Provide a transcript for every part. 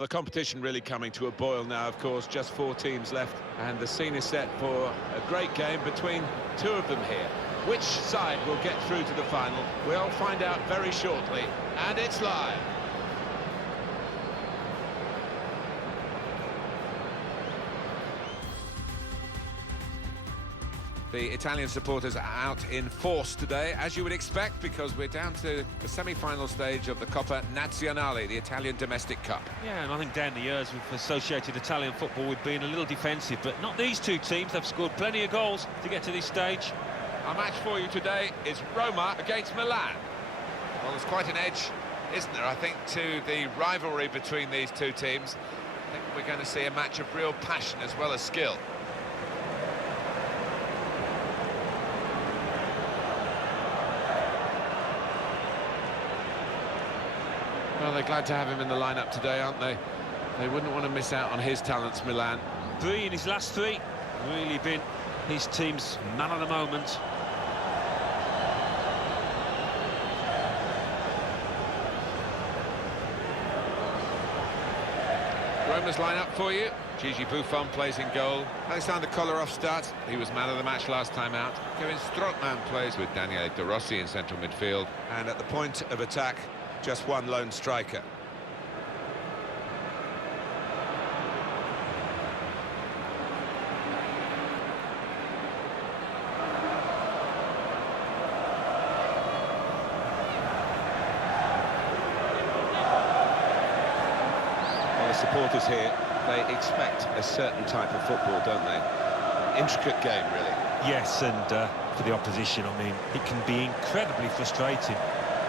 The competition really coming to a boil now, of course, just 4 teams left, and the scene is set for a great game between 2 of them here. Which side will get through to the final? We'll find out very shortly, and it's live. The Italian supporters are out in force today, as you would expect, because we're down to the semi-final stage of the Coppa Nazionale, the Italian domestic cup. Yeah, and I think down the years we've associated Italian football with being a little defensive, but not these 2 teams. They've scored plenty of goals to get to this stage. Our match for you today is Roma against Milan. Well, there's quite an edge, isn't there, I think, to the rivalry between these 2 teams. I think we're going to see a match of real passion as well as skill. Well, they're glad to have him in the lineup today, aren't they? They wouldn't want to miss out on his talents, Milan. 3 in his last 3. Really been his team's man of the moment. Roma's lineup for you. Gigi Buffon plays in goal. Alexander Kolarov starts. He was man of the match last time out. Kevin Strootman plays with Daniele De Rossi in central midfield. And at the point of attack, just 1 lone striker. Well, the supporters here, they expect a certain type of football, don't they? Intricate game, really. Yes, and for the opposition, I mean, it can be incredibly frustrating.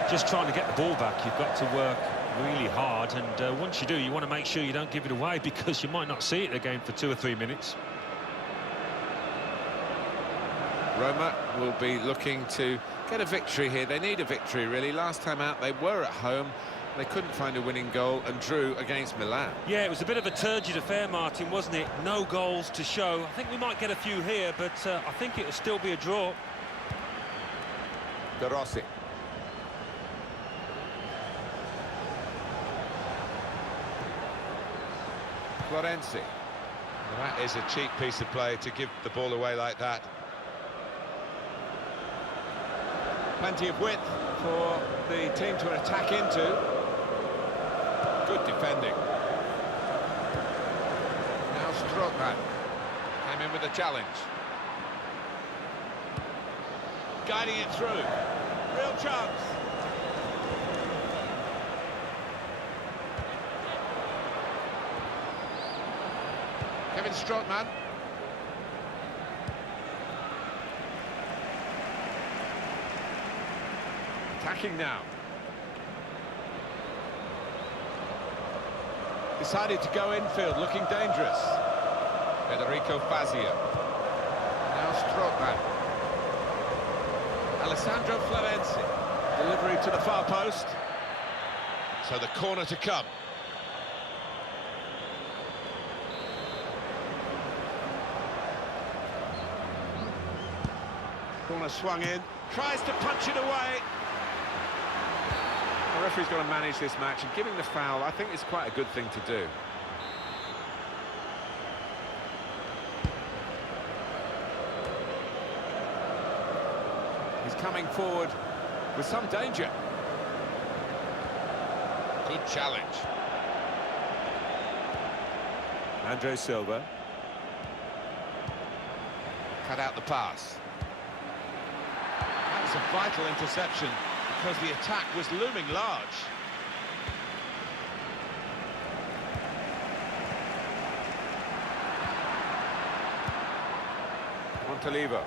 Just trying to get the ball back, you've got to work really hard, and once you do, you want to make sure you don't give it away, because you might not see it again for 2 or 3 minutes. Roma will be looking to get a victory here. They need a victory, really. Last time out, they were at home. They couldn't find a winning goal and drew against Milan. Yeah, it was a bit of a turgid affair, Martin, wasn't it? No goals to show. I think we might get a few here, but I think it'll still be a draw. De Rossi. Florenzi. Well, that is a cheap piece of play to give the ball away like that. Plenty of width for the team to attack into. Good defending. Now Strootman came in with a challenge. Guiding it through. Real chance. Kevin Strootman. Attacking now. Decided to go infield, looking dangerous. Federico Fazio. Now Strootman. Alessandro Florenzi. Delivery to the far post. So the corner to come. Corner swung in, tries to punch it away. The referee's got to manage this match, and giving the foul, I think, is quite a good thing to do. He's coming forward with some danger. Good challenge. Andre Silva. Cut out the pass. That's a vital interception, because the attack was looming large. Montalivo.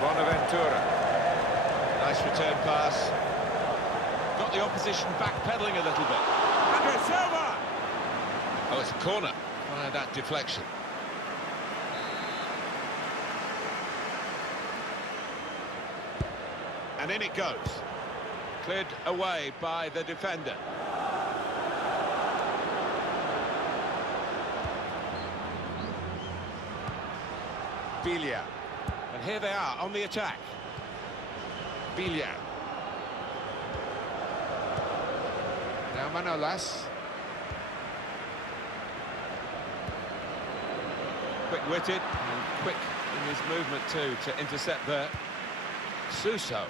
Bonaventura. Nice return pass. Got the opposition backpedaling a little bit. Andre Silva! Oh, it's a corner. Via that deflection. And in it goes. Cleared away by the defender. Biglia. And here they are on the attack. Biglia. Manolas. Quick-witted and quick in his movement too to intercept there. Suso.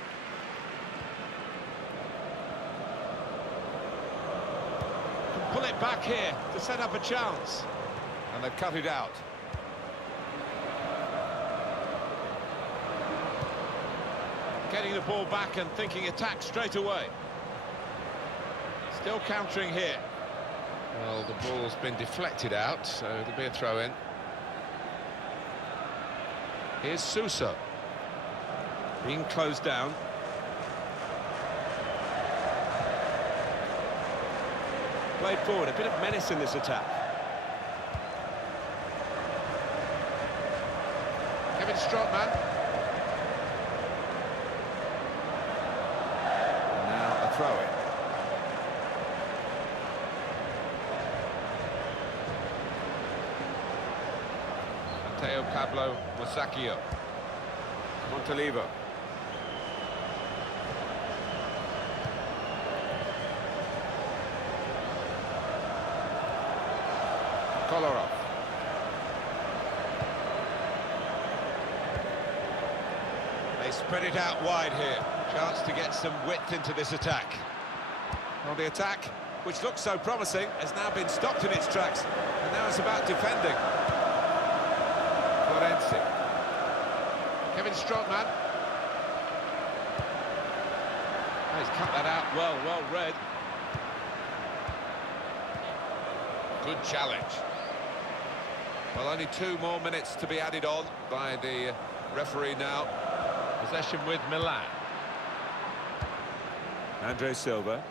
Can pull it back here to set up a chance. And they've cut it out. Getting the ball back and thinking attack straight away. Still countering here. Well, the ball's been deflected out, so it'll be a throw-in. Here's Suso. Being closed down. Played forward, a bit of menace in this attack. Kevin Strootman. Now a throw-in. Mateo Pablo Musacchio. Montalivo. Kolarov. They spread it out wide here. Chance to get some width into this attack. Well, the attack, which looked so promising, has now been stopped in its tracks. And now it's about defending. Florenzi. Kevin Strootman. Oh, he's cut that out well read. Good challenge. Well, only 2 more minutes to be added on by the referee now. Possession with Milan. Andre Silva.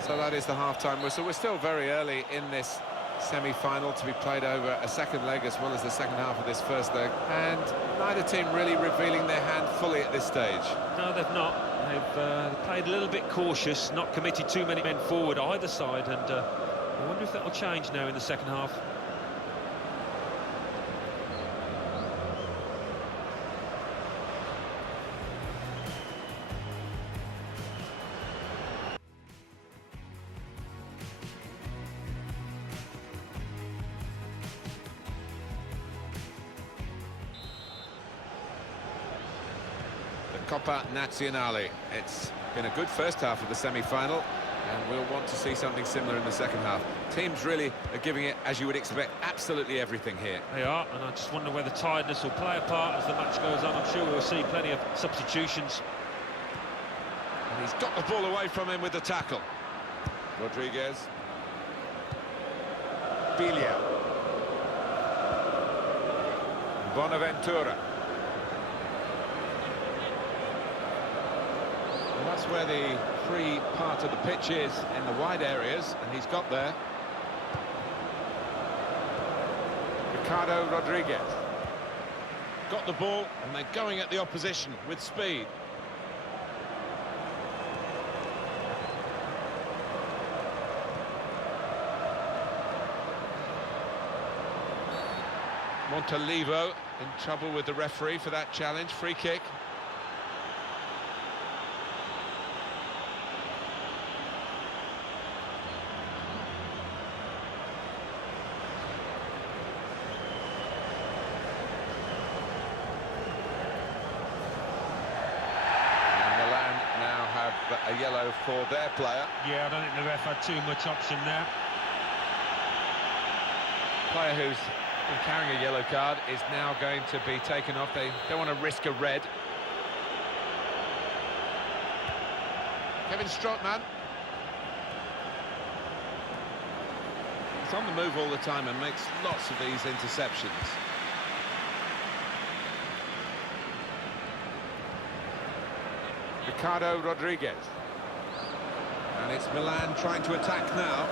So that is the half-time whistle. We're still very early in this semi-final to be played over a second leg as well as the second half of this first leg. And neither team really revealing their hand fully at this stage. No, they've not. They've played a little bit cautious, not committed too many men forward either side, and I wonder if that will change now in the second half. Coppa Nazionale. It's been a good first half of the semi-final, and we'll want to see something similar in the second half. Teams really are giving it, as you would expect, absolutely everything here. They are, and I just wonder whether tiredness will play a part as the match goes on. I'm sure we'll see plenty of substitutions. And he's got the ball away from him with the tackle. Rodriguez. Biglia. Bonaventura. And that's where the free part of the pitch is, in the wide areas, and he's got there. Ricardo Rodriguez. Got the ball, and they're going at the opposition with speed. Montalivo in trouble with the referee for that challenge. Free kick. A yellow for their player. Yeah, I don't think the ref had too much option there. Player who's been carrying a yellow card is now going to be taken off. They don't want to risk a red. Kevin Strootman. He's on the move all the time and makes lots of these interceptions. Ricardo Rodriguez. And it's Milan trying to attack now.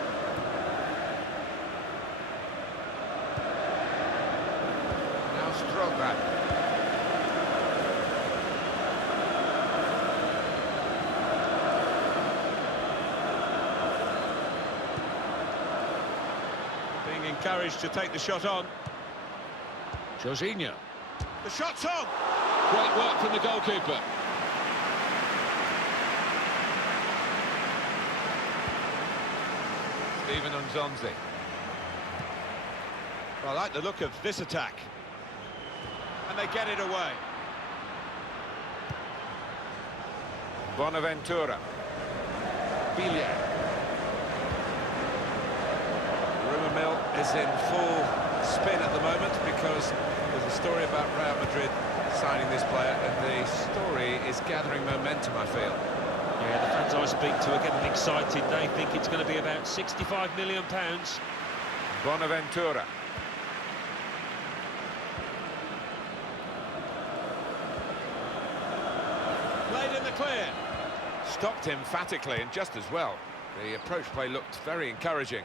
Now Strootman. Being encouraged to take the shot on. Jorginho. The shot's on! Great work from the goalkeeper. Steven Nzonzi. Well, I like the look of this attack. And they get it away. Bonaventura. Biglia. Rumour mill is in full spin at the moment because there's a story about Real Madrid signing this player, and the story is gathering momentum, I feel. Yeah, the fans I speak to are getting excited. They think it's going to be about £65 million. Bonaventura. Played in the clear. Stopped emphatically and just as well. The approach play looked very encouraging.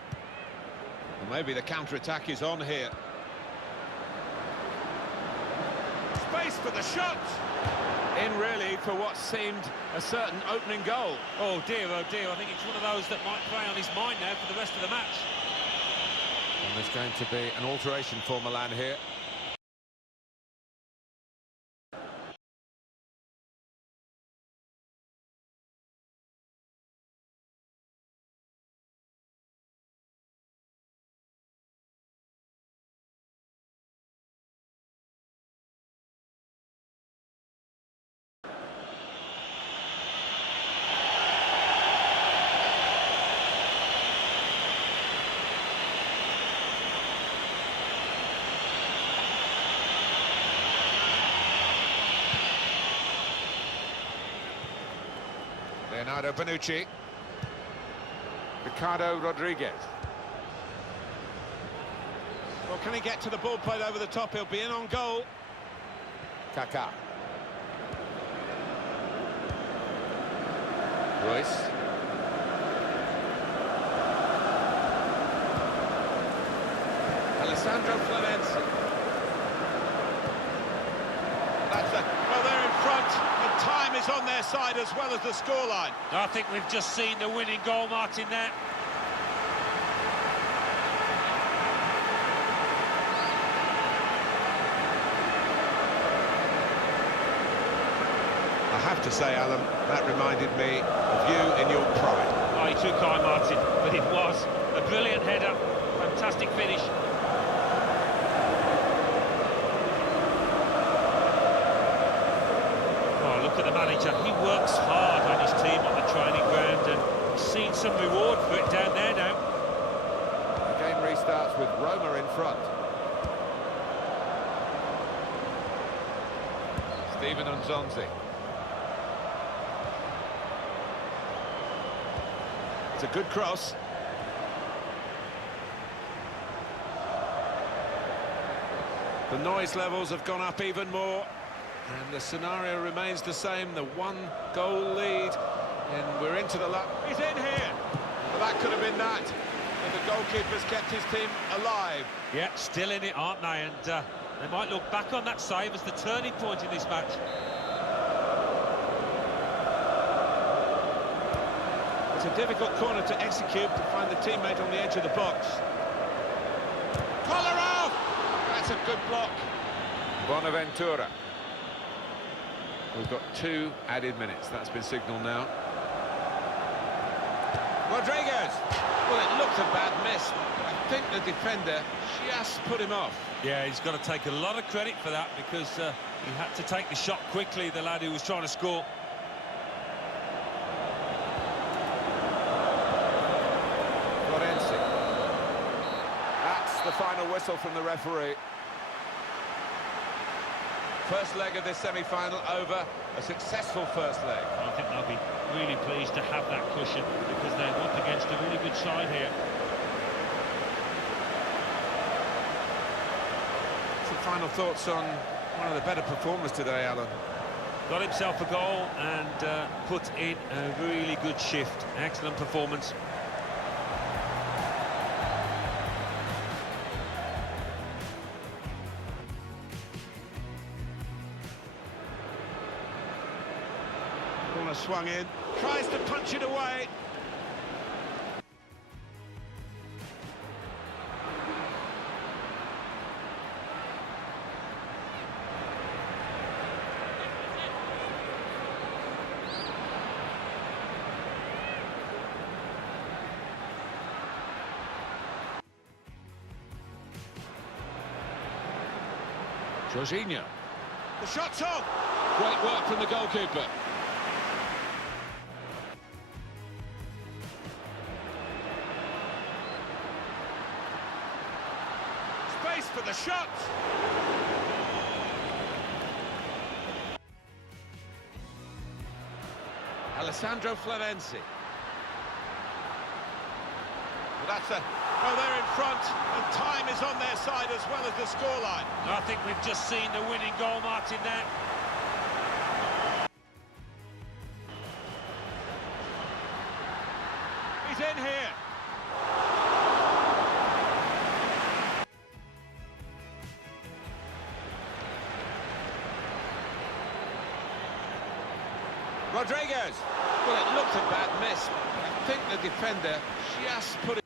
Well, maybe the counter-attack is on here. Space for the shot! In really for what seemed a certain opening goal. Oh dear, I think it's one of those that might play on his mind now for the rest of the match. And there's going to be an alteration for Milan here. Leonardo Bonucci. Ricardo Rodriguez. Well, can he get to the ball played over the top? He'll be in on goal. Kaká. Royce. Alessandro Florenzi. That's it. Well, they're in front. The time is on their side as well as the scoreline. I think we've just seen the winning goal, Martin, there. I have to say, Alan, that reminded me of you in your prime. Oh, you're too kind, Martin, but it was a brilliant header, fantastic finish. Oh, look at the manager. He works hard on his team on the training ground, and he's seen some reward for it down there now. The game restarts with Roma in front. Steven Nzonzi. It's a good cross. The noise levels have gone up even more, and the scenario remains the same. The one-goal lead, and we're into the last. He's in here. Well, that could have been that, but the goalkeeper's kept his team alive. Yeah, still in it, aren't they? And they might look back on that save as the turning point in this match. It's a difficult corner to execute to find the teammate on the edge of the box. Collar off! That's a good block. Bonaventura. We've got 2 added minutes. That's been signalled now. Rodriguez! Well, it looked a bad miss, but I think the defender just put him off. Yeah, he's got to take a lot of credit for that, because he had to take the shot quickly, the lad who was trying to score. That's the final whistle from the referee. First leg of this semi-final over, a successful first leg. I think they'll be really pleased to have that cushion, because they're up against a really good side here. Some final thoughts on one of the better performers today, Alan. Got himself a goal and put in a really good shift. Excellent performance. Corner swung in, tries to punch it away. Jorginho. The shot's on! Great work from the goalkeeper. Space for the shot! Alessandro Florenzi. Well, that's a... Oh, they're in front, and time is on their side as well as the scoreline. I think we've just seen the winning goal, Martin, there. He's in here. Rodriguez. Well, it looked a bad miss. I think the defender just put it...